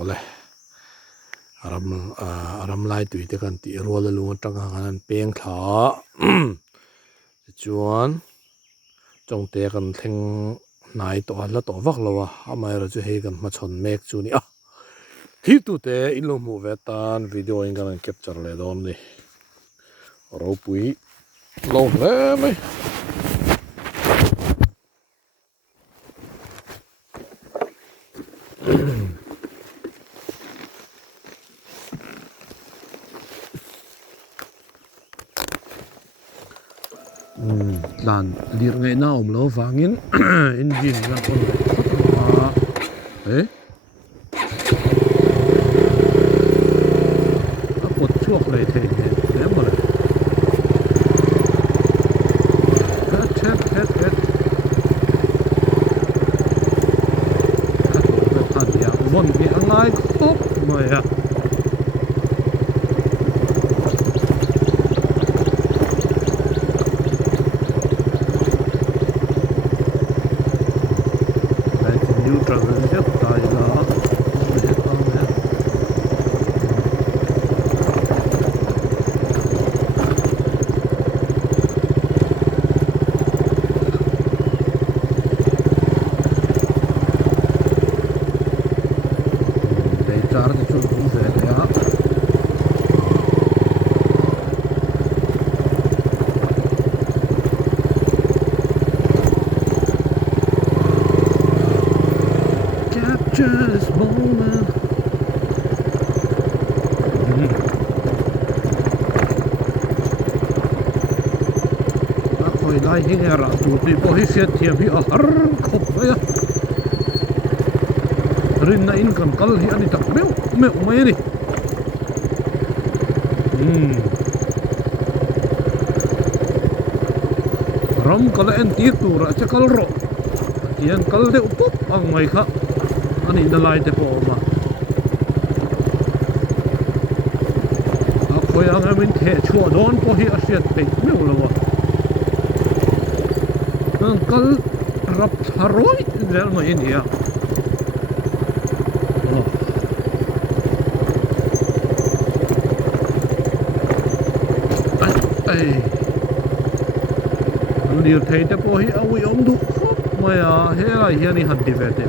Ole aram lai tui te kan ti rual lu tanga kan peng tha chuan chong te kan thleng nai to la to vak lo wa amai ra chu hei kan ma chon mek chu ni a hi tu te ilu mu ve tan video in kan capture le don ni ro pui lo le mai lan lir ngai na lo wangin engine la kon a pot chuak le the le mo le het het kan ya von ni angai khop mai ya Just moment. Khoi lai hi ra tu ti po hi set thiam hi a har khop ya rin na in kan kal hi ani tak meu mai ni ram kala en ti tu ra cha kal ro tian kal de up ang mai kha ani na lai te po ma a khoi ang amin the chua don po hi a siat pe meu lo wa ang kal rap tharoi zel ma in ya ai lir thei te po hi awi om du ma ya he lai hian i han ti ve te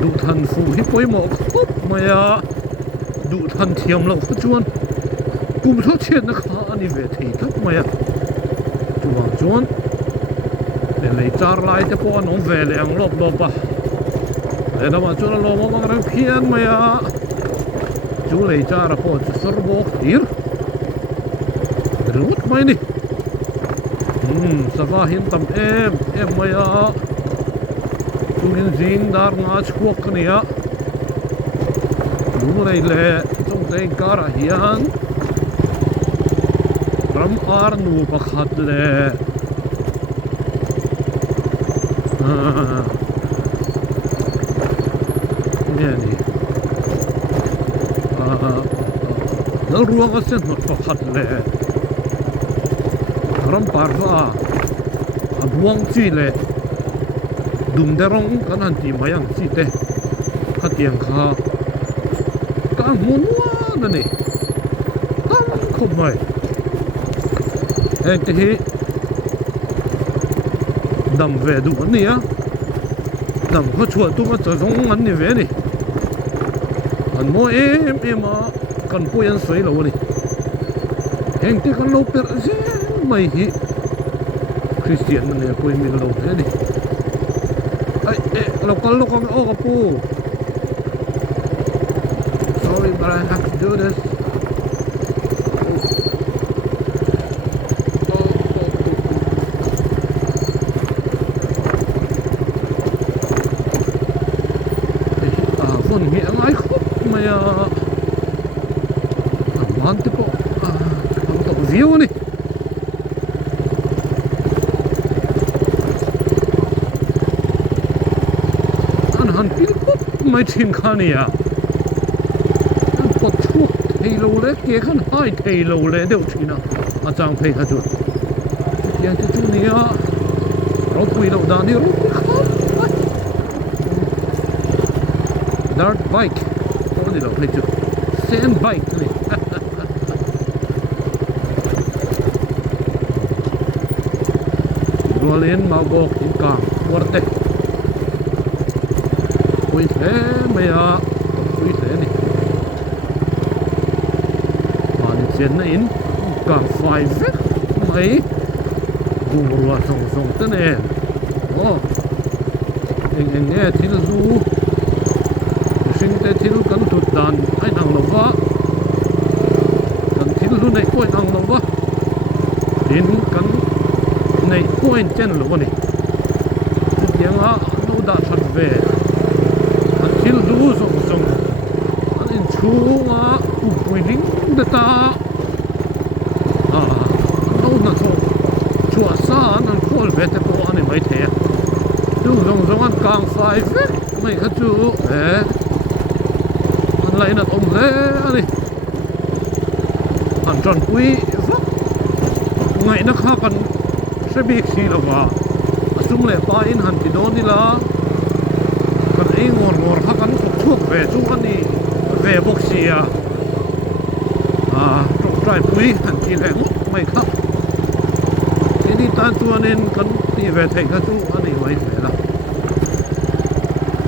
du than fu hi poi mo khop maya du than thiam lo chuan kum tho chen na kha ani ve thei tak maya chuan le char lai te po an ve le ang lop ba le na ma chuan lo mo mang rang phian maya chu le char po chu sor bo hir rut mai ni sava hin tam em maya tungin zing dar na chuak kania lu lei le chung te kara hian ram ar nu pakhat le ni dal ruang a sen pakhat le ram par va a buang chi le dum de rong kan han ti mayang chi te khatiang kha ka munwa na ni tam khom mai te hi dam ve du ni ya dam kho chua tu ma cha rong an ni ve ni an mo em a kan puyan soi lo ni heng ti kan lo per je mai hi Christian ne poi mi lo he ni local oh kapu sorry but I have to do this phone nghe ngay khóc mày man te po ang to view ni han pil pop mai thin khania an pot thu thei lo le ke khan hai thei lo le deu thina a chang phei kha chu yang chu chu nia ro pui lo da ni ro khop dirt bike có gì đâu thấy chưa sand bike này rồi lên màu bọc in càng quarte quay thế mày à quay thế này mà đi trên này in càng phải vết mày dùng rùa sòng thế này ô anh nghe thì là du sinh tế thì cần tụt đàn anh hàng lâu vợ cần thì lu này coi hàng lâu vợ đến cần này coi trên lâu này tiếng á lâu đã thật về anh thì lu sòng anh chú á bùi lính để ta lâu na thôi chùa xa anh khol về thế bộ anh mấy thế du rong anh càng phải vết mấy cái chú anh lại là ông lẽ đi anh tròn quý ngày nó khác anh sẽ bị gì là vào sung lệ pa in hắn thì đó đi là còn ấy ngồi khác anh phục thuốc về chú anh đi về bốc xì trong trái quý hắn chỉ lẽ mấy khác thế đi ta chú anh cần đi về thầy các chú anh đi mấy về là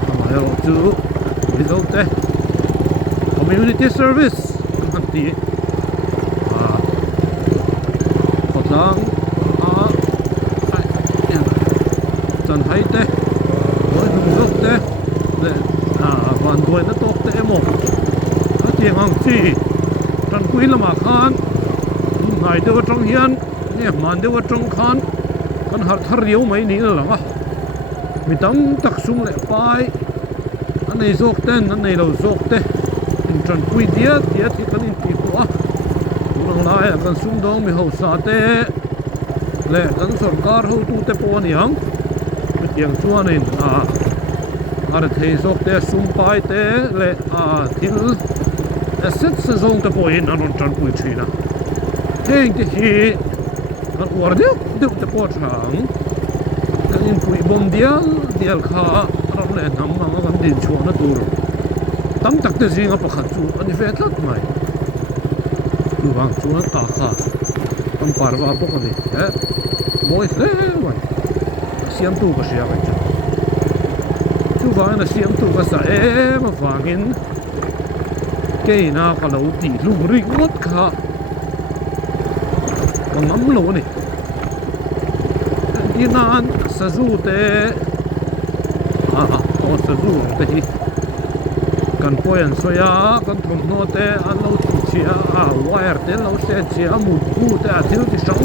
mà đâu chú đi đâu thế community service kan ti khotang chan hai te moi nu gok te le van doi na tok te emo a tiang ang chi tan kui lama khan ngai de wa trong hian ne man de wa trong khan kan har thar riu mai ni la nga mi tam tak sung le pai anei zok ten anei lo zok te trần quy dia dia thì cần in tì quá nang lai kan sum dong mi ho sa te le kan sarkar ho tu te po ni ang tiang chuan in ar thei zok te sum pai te le thil asset se zong te po in anon trần quy thina heng te hi kan war de te po thang kan in pui bom dial kha ram le nam ma kan din chuan na tur tam tak te zinga pakhat chu ani ve tlat mai tu wang chuan kha tam parwa bok ani moi hle mai siam tu ka sia ka chu wang na siam tu ka sa ma wangin ke na ka lo ti lung ring ngot kha ngam lo ni dinan sa zu te o sa zu te hi kan poyan soya kan thum no te an lo chia wire te lo se chia mu pu te a thil ti sang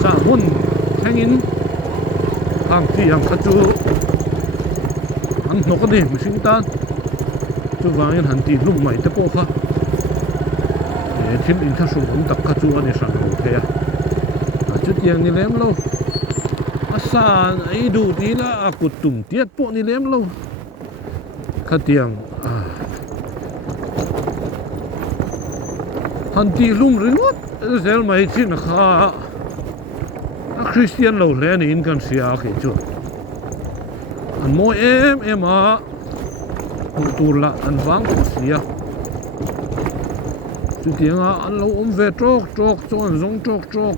sa hun thengin ang ti ang khachu an nok ni mihring tan chu wangin han ti lum mai te po kha thil in tha sum tak khachu ani sang lo the a chu tiang ni lem lo asan ai du ti la akutum tiat po ni lem lo khatiang han ti lum ringot zel mai chin kha a christian lo le ni in kan sia khi chu an mo em a tur la an wang ko sia chu tianga an lo ve trok chon zong trok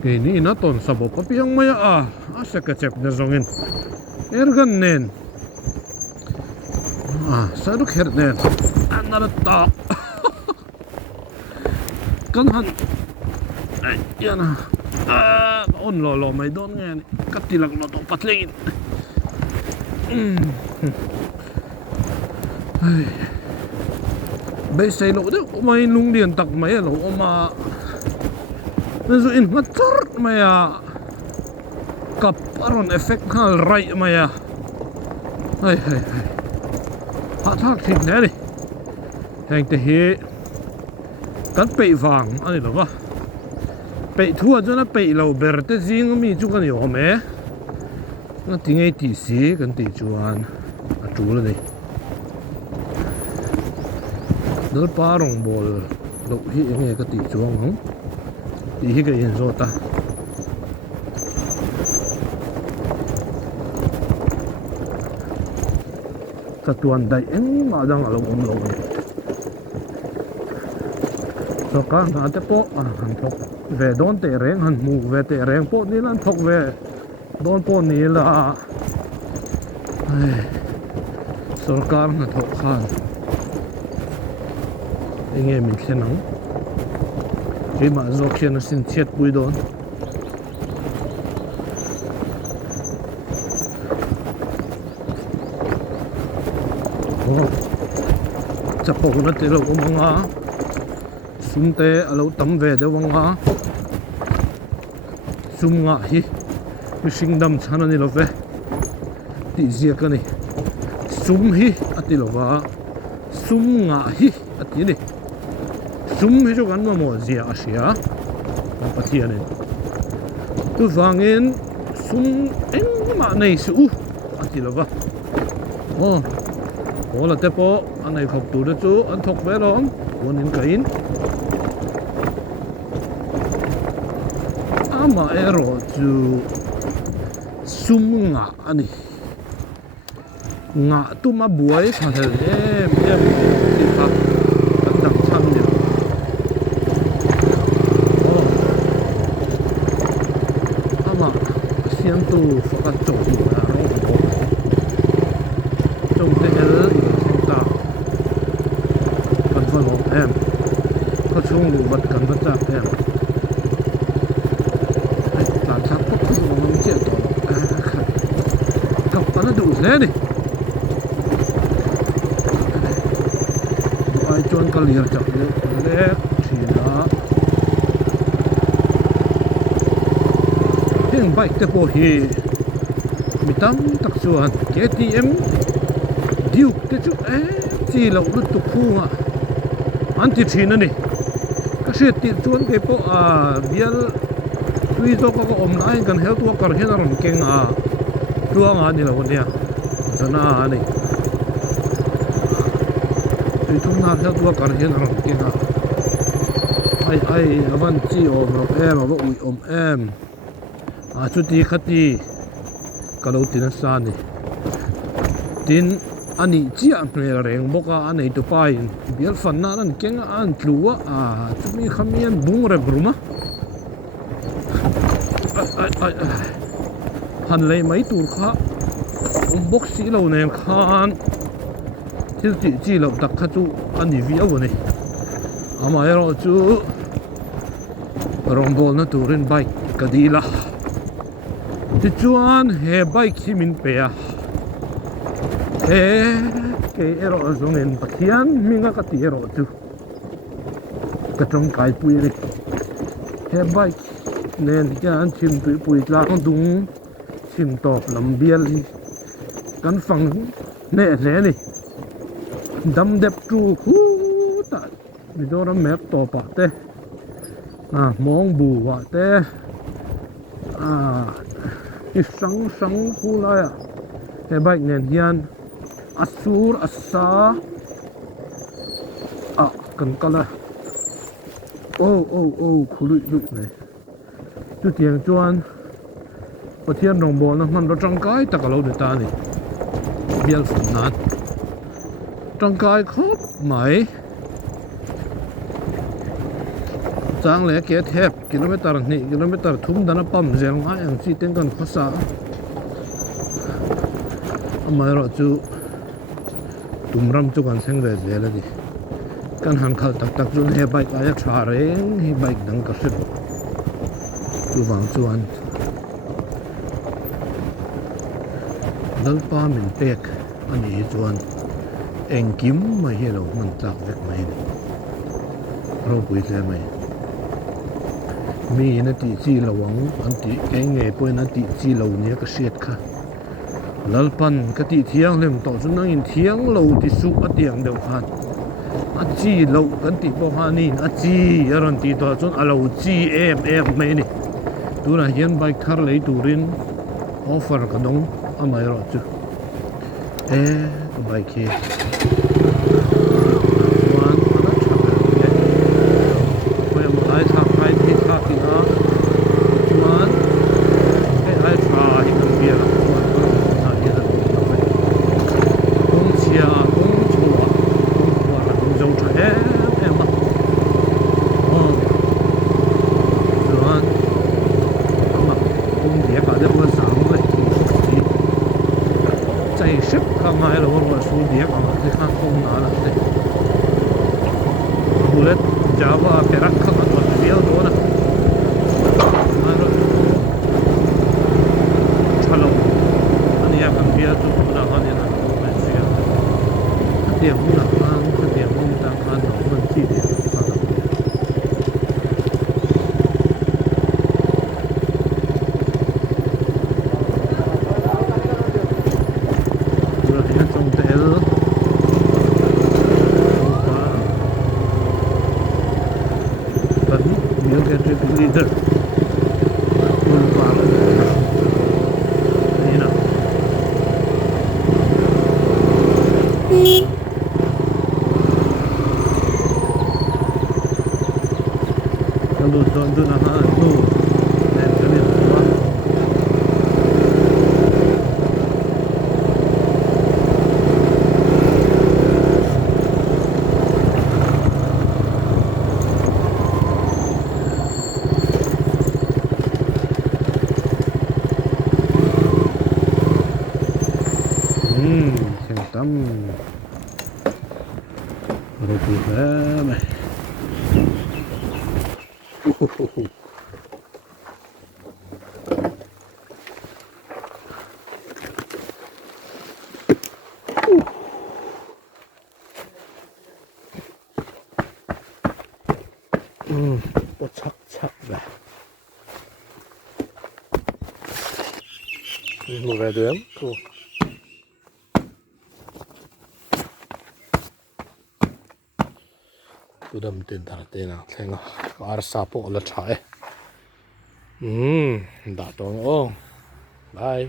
ke ni na ton sabo papiang maya a sekachep na zongin ergan nen saduk her nen another talk kan han ai yana on lo mai don nge katilak lo to patlingin bây say lo de mai lung dian tak mai lo ma nên zo in matur mai kap aron effect khal rai mai hai thak thik ne ni heng te hi kan pe wang ani lo wa pe thua cho na pe lo ber te jing mi chu kan yo me na tingai ti si kan ti chuan a tu le nei dal pa rong bol lo hi nge ka ti chuang hong ti hi ka in zo ta satuan dai eng ma dang alo om lo so ka na te po han thok ve don te reng han mu ve te reng po ni lan thok ve don po ni la sarkar na thok khan enge min thenang ke ma zo khian sin chet pui don chapo na te lo manga sumte alo tam ve de wanga sum nga hi mishing dam chana ni lo ve ti zia ka ni sum hi ati lo wa sum nga hi ati ni sum hi jo kan ma mo zia asia pa patia ni tu wangin sum eng ma nei su ati lo wa là te po anei khop tu de chu an thok ve lom wonin kain ama ero chu sum nga ani nga tu ma buai tha thel em ti kha kan dang cham ni ama sian tu fakat chok ni na ro chong te el em có chung đủ vật cần vật chặt em làm sao có cái đồ nông chuyện đó cọc nó đủ thế đi ai chôn cái liệt chặt đấy thì nó tiếng bike te po hi mi tam tak chuan KTM Duke te chu chi lo lut tu khunga anh ti thina ni ka se ti chuan ke po bial tui zo ka om nai kan health worker hian ron keng tuang ani lo nia zana ani tui thung na health worker hian ron keng ai avan chi om ro em ava ui om em chu ti khati ka lo tin sa ni tin ani chia mel reng boka anei to pai bial fan na nan kenga an tluwa chumi khamian bung re bruma han lei mai tur kha box si lo nen khan thil chi lo tak kha chu ani vi awani ama ero chu rombol na turin bike kadila ti chuan he bike hi min pe cái ero zong en pathian minga ka ti ero tu ka trong kai pui ri he bike nen kan chim tu pui tla kon dung chim top lam bial hi kan phang ne le ni dam dep tu hu ta mi do ram map to pa te mong bu wa te i sang hu la ya he bike nen hian asur asa kan kala khului lu này tu tiang chuan pathian rong bol na man ro tangkai takalo de ta ni bial phun nan tangkai khop mai chang le ke thep kilometer ni kilometer thum dana pam zel nga ang chi ten kan khosa amai ro chu tumram chu kan seng ve zela di kan han khal tak chun he bike aya thra reng he bike dang ka sit tu wang chuan dal pa min pek ani chuan eng kim mai he lo man tlak vek mai ni ro pui tle mai mi na ti chi lawang an ti eng nge poi na ti chi lo ni ka siat kha lalpan ka ti thiang lem to chu nang in thiang lo ti su atiang deuh khan a chi lo kan ti po hanin a chi aron ti to chun alo chi em mai ni tuna hian bike thar lei turin offer ka dong amai ro chu ka bike hi wan ana thak ko em ai thak ai thi thak ki na chuan ai thak hi kan bia la kong chia hay ship ka ngai lo wa su dia ka ti kha khong na la te bullet java perak kha ma to dia do na ma ro chalo ani ya kan bia tu na ha ni na ko ma sia dia mu na kan dia mu ta kan no man ti dia ka la trong té rớt tấn miếng cái trip leader luôn qua thế nào kalau tuan tu nak tu dan kami semua xem tắm rồi thì thế này 또 착착 네. 먹어야 돼요? 또. Tôi đâm tiền thả tiền nào thế nào có ar sa po la chae đã to ô bye